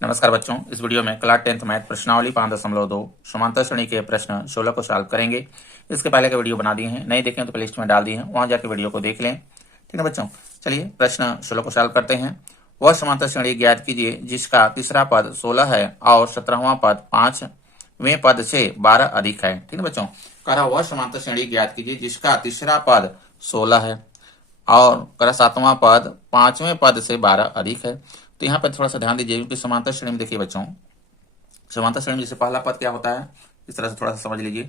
नमस्कार बच्चों, इस वीडियो में क्लास 10th मैथ प्रश्नावली 5.2 समांतर श्रेणी के प्रश्न 16 को सॉल्व करेंगे। इसके पहले का वीडियो बना दिए हैं, नहीं देखें तो प्लेलिस्ट में डाल दिए हैं, वहां जाकर वीडियो को देख लें। ठीक है बच्चों, चलिए प्रश्न 16 को सॉल्व करते हैं। वह समांतर श्रेणी ज्ञात कीजिए जिसका तीसरा पद 16 है और 17वां पद 5वें पद से 12 अधिक है। ठीक है बच्चों, कह रहा वह समांतर श्रेणी ज्ञात कीजिए जिसका तीसरा पद 16 है और कह 7वां पद 5वें पद से 12 अधिक है। तो यहाँ पर थोड़ा सा ध्यान दीजिए, क्योंकि समांतर श्रेणी में देखिए बच्चों, समांतर श्रेणी में जैसे पहला पद क्या होता है, इस तरह से थोड़ा सा समझ लीजिए।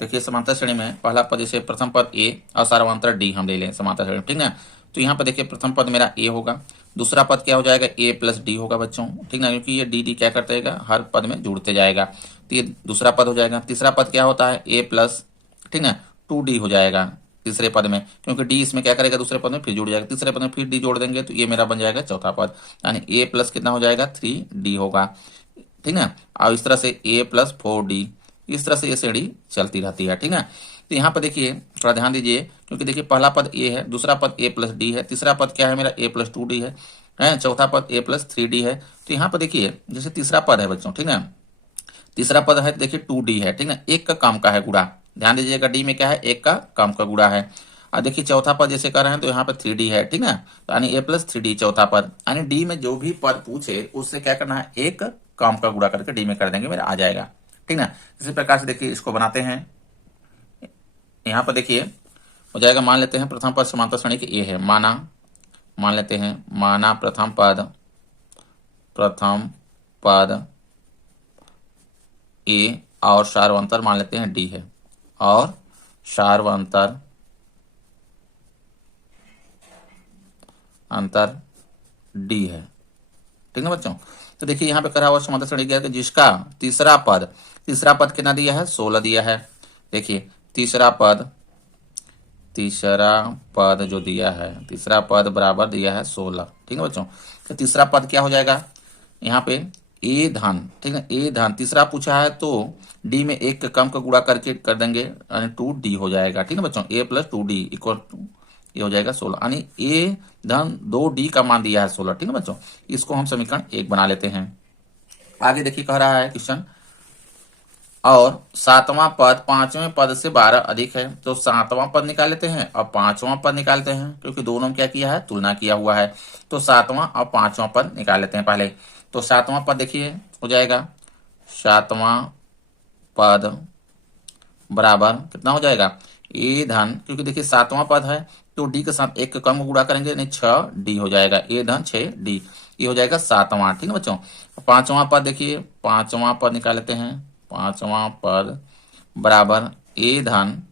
देखिए समांतर श्रेणी में पहला पद जैसे प्रथम पद ए और सार्वंतर डी हम ले लें समांतर श्रेणी, ठीक ना। तो यहाँ पर देखिए प्रथम पद मेरा ए होगा, दूसरा पद क्या हो जाएगा, ए प्लस डी होगा बच्चों, ठीक ना, क्योंकि ये डी डी क्या करते जाएगा, हर पद में जुड़ते जाएगा। तो ये दूसरा पद हो जाएगा। तीसरा पद क्या होता है, ए प्लस, ठीक ना, 2d हो जाएगा तीसरे पद में, क्योंकि डी इसमें क्या करेगा, दूसरे पद में फिर जुड़ जाएगा, तीसरे पद में फिर डी जोड़ देंगे तो ये मेरा बन जाएगा चौथा पद, यानी ए प्लस कितना हो जाएगा, 3d होगा, ठीक ना। और इस तरह से a प्लस 4d, इस तरह से ये श्रेणी चलती रहती है, ठीक है। तो यहाँ पर देखिए थोड़ा ध्यान दीजिए, क्योंकि देखिए पहला पद a है, दूसरा पद a प्लस डी है, तीसरा पद क्या है मेरा a प्लस 2d है, चौथा पद a प्लस 3d है। तो यहाँ पर देखिए जैसे तीसरा पद है बच्चों, ठीक है, तीसरा पद है देखिए 2d है, ठीक है, एक का कम का है गुणा, ध्यान दीजिएगा, डी में क्या है, एक का कम का गुणा है। और देखिए चौथा पद जैसे कर रहे हैं तो यहाँ पर 3d है, ठीक है, तो यानी a प्लस 3d चौथा पद, यानी डी में जो भी पद पूछे उससे क्या करना है, एक कम का गुणा करके डी में कर देंगे, मेरा आ जाएगा, ठीक ना। इसी प्रकार से देखिए इसको बनाते हैं। यहाँ पर देखिए हो जाएगा, मान लेते हैं प्रथम पद समांतर श्रेणी के ए है, मान लेते हैं, माना प्रथम पद ए और सार्वंतर मान लेते हैं डी है, और सार्वंतर अंतर डी है, ठीक है बच्चों। तो देखिए यहाँ पे करा हुआ समांतर श्रेणी क्या है, जिसका तीसरा पद कितना दिया है, 16 दिया है। देखिए तीसरा पद जो दिया है, तीसरा पद बराबर दिया है 16, ठीक है बच्चों। तो तीसरा पद क्या हो जाएगा, यहाँ पे ए धन, ठीक है, ए धन तीसरा पूछा है तो डी में एक कम का गुणा करके कर देंगे, यानी 2d हो जाएगा, ठीक है बच्चों, a plus 2d equal to ये हो जाएगा 16, यानी a धन 2d का मान दिया है 16, ठीक है बच्चों। इसको हम समीकरण 1 बना लेते हैं। आगे देखिए कह रहा है क्वेश्चन, और 7वां पद 5वें पद से 12 अधिक है, तो 7वां पद निकाल लेते हैं और 5वां पद निकालते हैं, क्योंकि दोनों में क्या किया है, तुलना किया हुआ है। तो 7वां और 5वां पद निकाल लेते हैं पहले। तो 7वां पद देखिए हो जाएगा, 7वां पद बराबर कितना हो जाएगा, ए धन, क्योंकि देखिए 7वां पद है तो डी के साथ एक कम गुणा करेंगे, नहीं 6d हो जाएगा, ए धन 6d, ये हो जाएगा 7वां, ठीक है बच्चों। 5वां पद देखिए, 5वां पद निकाल लेते हैं, 5वां पद बराबर ए धन,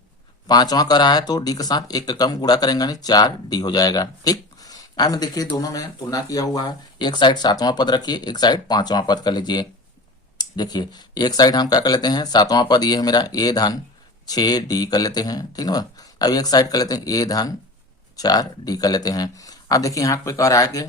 5वां का रहा है तो डी के साथ एक कम गुणा करेंगे, नहीं 4d हो जाएगा, ठीक। अब में देखिए दोनों में तुलना किया हुआ है, एक साइड 7वां पद रखिए, एक साइड 5वां पद कर लीजिए। देखिए एक साइड हम क्या कर लेते हैं, 7वां पद ये है मेरा ए धन 6d कर लेते हैं, ठीक है। अब एक साइड कर लेते हैं ए धन 4d कर लेते हैं। अब देखिए यहाँ पे कह रहा है कि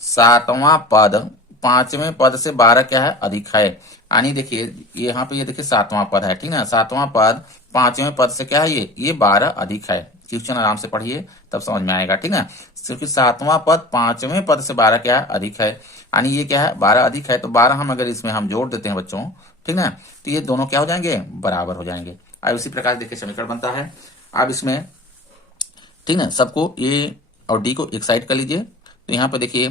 7वां पद 5वें पद से 12 क्या है, अधिक है, यानी देखिए यहाँ पे ये देखिए 7वां पद है, ठीक है, 7वां पद 5वें पद से क्या है, ये 12 अधिक है। क्वेश्चन आराम से पढ़िए तब समझ में आएगा, ठीक है, क्योंकि 7वां पद 5वें पद से 12 क्या है, अधिक है, यानी ये क्या है, 12 अधिक है, तो 12 हम अगर इसमें हम जोड़ देते हैं बच्चों, ठीक ना, तो ये दोनों क्या हो जाएंगे, बराबर हो जाएंगे। अब इसी प्रकार देखिए समीकरण बनता है। अब इसमें ठीक ना, सबको ए और डी को एक साइड कर लीजिए। तो यहाँ पे देखिए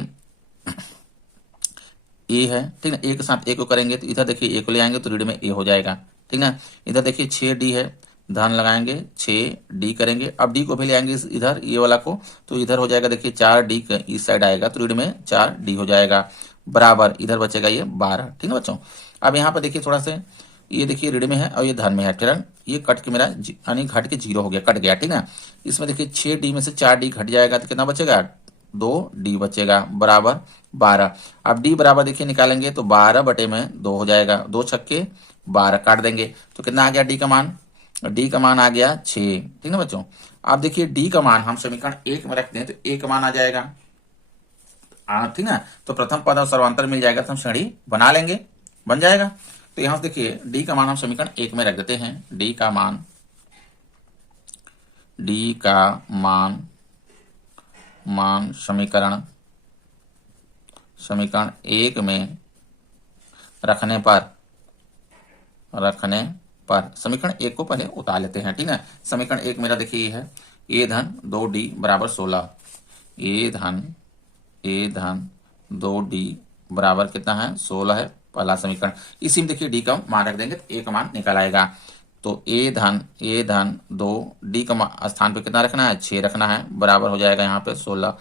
ए है, ठीक ना, ए के साथ ए को करेंगे तो इधर देखिए ए को ले आएंगे तो रीड में ए हो जाएगा, ठीक ना। इधर देखिए 6d है, धन लगाएंगे 6d करेंगे, अब डी को भी ले आएंगे इधर ये वाला को, तो इधर हो जाएगा देखिए 4d इस साइड आएगा तो रीड में 4d हो जाएगा, बराबर इधर बचेगा ये 12, ठीक है बच्चों। अब यहाँ पर देखिए थोड़ा सा, ये देखिए ऋण में है और ये धन में है, ठीक, ये कट के मेरा यानी घट के 0 हो गया, कट गया, ठीक है। इसमें देखिए 6d में से 4d घट जाएगा तो कितना बचेगा, 2d बचेगा, बराबर 12। अब d बराबर देखिए निकालेंगे तो 12 बटे में 2 हो जाएगा, 2 छक्के 12 काट देंगे तो कितना आ गया d का मान, d का मान आ गया 6, ठीक है बच्चों। अब देखिए d का मान हम समीकरण 1 में रखते हैं तो a का मान आ जाएगा, ठीक है, तो प्रथम पद और सर्वांतर मिल जाएगा तो हम श्रेणी बना लेंगे, बन जाएगा। तो यहां से देखिए d का मान हम समीकरण 1 में रख देते हैं, d का मान समीकरण समीकरण 1 में रखने पर समीकरण 1 को पहले उतार लेते हैं। ठीक है, समीकरण 1 मेरा देखिए ये है ए धन 2d बराबर 16। ए धन 2d बराबर कितना है 16 है पहला समीकरण। इसी में देखिए डी का मान रख देंगे तो ए का मान निकल आएगा। तो ए धन 2d का स्थान पे कितना रखना है 6 रखना है, बराबर हो जाएगा यहाँ पे 16।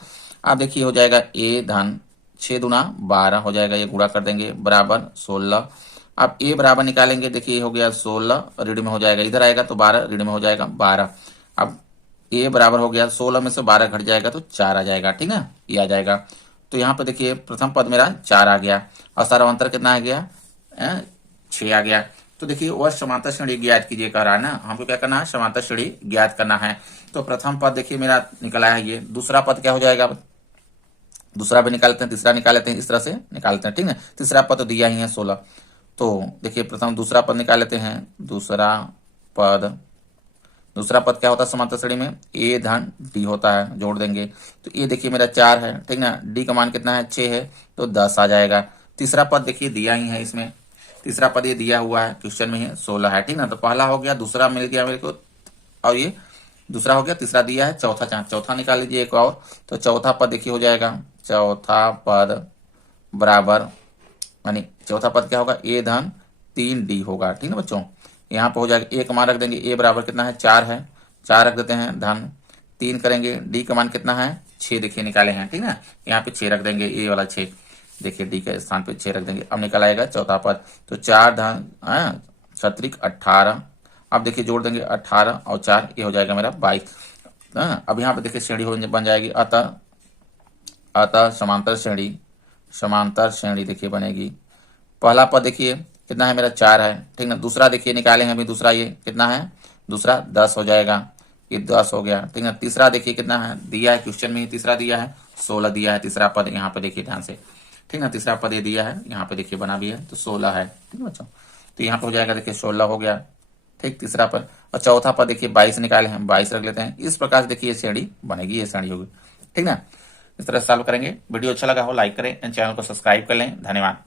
अब देखिए हो जाएगा ए धन 6 दूना 12 हो जाएगा, ये गुणा कर देंगे बराबर 16। अब ए बराबर निकालेंगे, देखिए हो गया 16 ऋण में हो जाएगा, इधर आएगा तो 12 ऋण में हो जाएगा 12। अब ए बराबर हो गया 16 में से 12 घट जाएगा तो 4 आ जाएगा। ठीक है, ये आ जाएगा। तो यहाँ पे देखिए प्रथम पद मेरा 4 आ गया और सारांतर कितना आ गया 6 आ गया। तो देखिए वह समांतर श्रेणी ज्ञात कीजिए कह रहा है ना, हमको क्या करना है समांतर श्रेणी ज्ञात करना है। तो प्रथम पद देखिए मेरा निकला है ये, दूसरा पद क्या हो जाएगा, दूसरा भी निकालते हैं, तीसरा निकाल लेते हैं, इस तरह से निकालते हैं। ठीक है, तीसरा पद तो दिया ही है 16। तो देखिए प्रथम दूसरा पद निकाल लेते हैं। दूसरा पद क्या होता है समांतर श्रेणी में ए धन डी होता है, जोड़ देंगे तो ये देखिए मेरा 4 है। ठीक ना, डी का मान कितना है 6 है तो 10 आ जाएगा। तीसरा पद देखिए दिया ही है, इसमें तीसरा पद ये दिया हुआ है क्वेश्चन में है 16 है। ठीक ना, तो पहला हो गया, दूसरा मिल गया मेरे को और ये दूसरा हो गया, तीसरा दिया है, चौथा निकाल लीजिए एक और। तो चौथा पद देखिए हो जाएगा, चौथा पद बराबर यानी चौथा पद क्या होगा ए धन 3d होगा। ठीक है बच्चों, यहाँ पे हो जाएगा ए का मान रख देंगे, ए बराबर कितना है 4 है, 4 रख देते हैं, धन 3 करेंगे, डी का मान कितना है 6 देखिए निकाले हैं। ठीक है, यहाँ पे 6 रख देंगे, ए वाला 6 देखिए डी के स्थान पे 6 रख देंगे। अब निकल आएगा चौथा पद, तो 4 धन 18। अब देखिए जोड़ देंगे 18 और 4, ये हो जाएगा मेरा 22। अब यहाँ पे देखिए श्रेणी बन जाएगी, अतः समांतर श्रेणी देखिए बनेगी। पहला पद देखिए कितना है मेरा 4 है। ठीक ना, दूसरा देखिए निकाले हैं अभी, दूसरा ये कितना है, दूसरा 10 हो जाएगा, ये 10 हो गया। ठीक ना, तीसरा देखिए कितना है दिया है क्वेश्चन में ही, तीसरा दिया है 16 दिया है तीसरा पद, यहाँ पे देखिए ध्यान से। ठीक ना, तीसरा पद ये दिया है, यहाँ पे देखिए बना भी है तो 16 है। ठीक है बच्चों, तो यहाँ पे हो जाएगा देखिए 16 हो गया। ठीक, तीसरा पद और चौथा पद देखिए 22 निकाले हैं, 22 रख लेते हैं। इस प्रकार से देखिए ये श्रेणी बनेगी, ये श्रेणी होगी। ठीक ना, इस तरह सॉल्व करेंगे। वीडियो अच्छा लगा हो लाइक करें, चैनल को सब्सक्राइब कर लें। धन्यवाद।